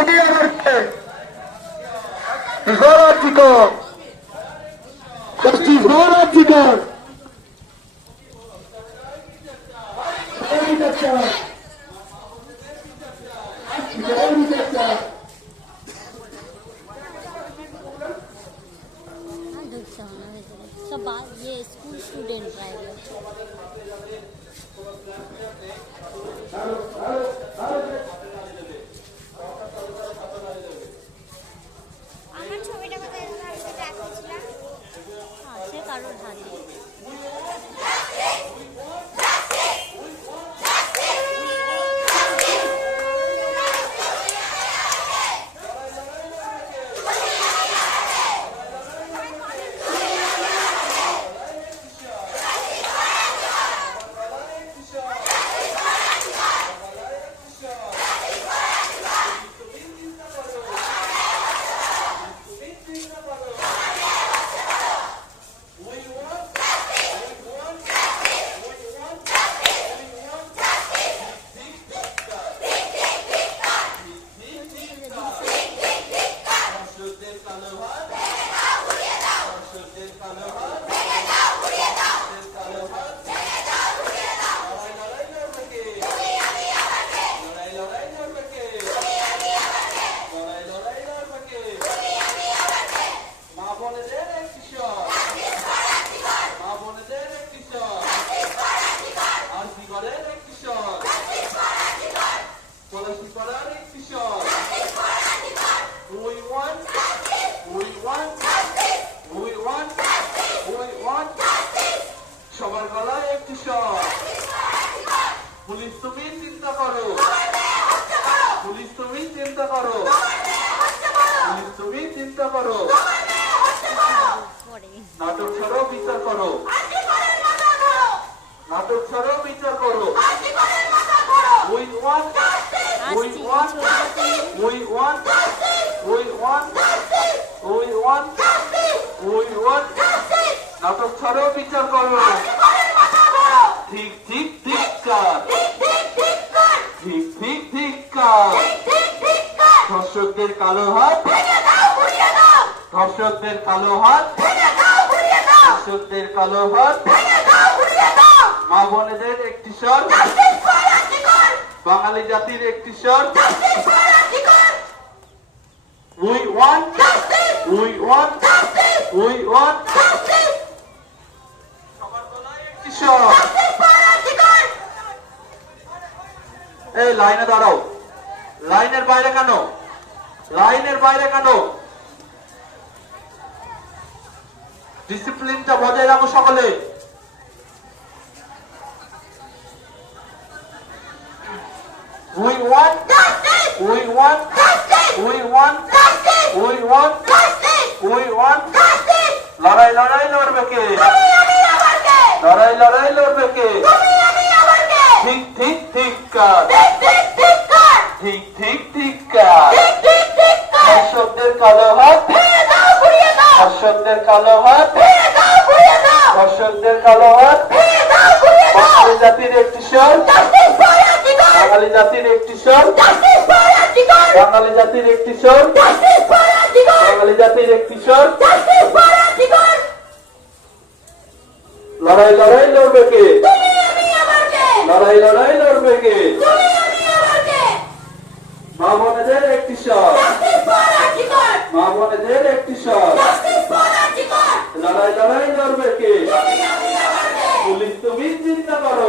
মিডিয়াদেরকে ঘোরাধিকর ঘোরাধিকর सब ये school student driver আমার ছবিটা কোথায় রাখছিলাম আছে কারোর হাতে সবার গলায় একটি স্বর পুলিশ তুমি চিন্তা করো পুলিশ তুমি চিন্তা করো পুলিশ তুমি চিন্তা করো নাটক ছাড়ো বিচার করো নাটক ছাড়ো বিচার করো We want we want we want we want we want we want নাটক ছাড়ো বিচার করো ঠিক ঠিক ঠিক কার ঠিক ঠিক ঠিক কার ধর্ষকদের কালো হাত ধর্ষকদের কালো হাত ধর্ষকদের কালো হাত মা বোনেদের একটি স্বর বাঙালি জাতির একটি স্বর We want we want we want এই লাইনে দাঁড়াও লাইনের বাইরে কেন লাইনের বাইরে কেন ডিসিপ্লিনটা বজায় রাখো সকলে We want we want we want we want we want লড়াই লড়াই লড়বে কে লড়াই লড়াই লড়বে কে ঠিক ঠিক ঠিক কার ঠিক ঠিক ঠিক কার ধর্ষকদের কালো হাত ধর্ষকদের কালো হাত ধর্ষকদের কালো হাত বাঙালি জাতির একটি স্বর বাঙালি জাতির একটি স্বর বাঙালি জাতির একটি স্বর বাঙালি জাতির একটি স্বর লড়াই লড়াই লড়বে কে লড়াই লড়াই লড়বে কে মা বোনেদের একটি স্বর মা বোনেদের একটি স্বর লড়াই লড়াই লড়বে কে পুলিশ তুমি চিন্তা করো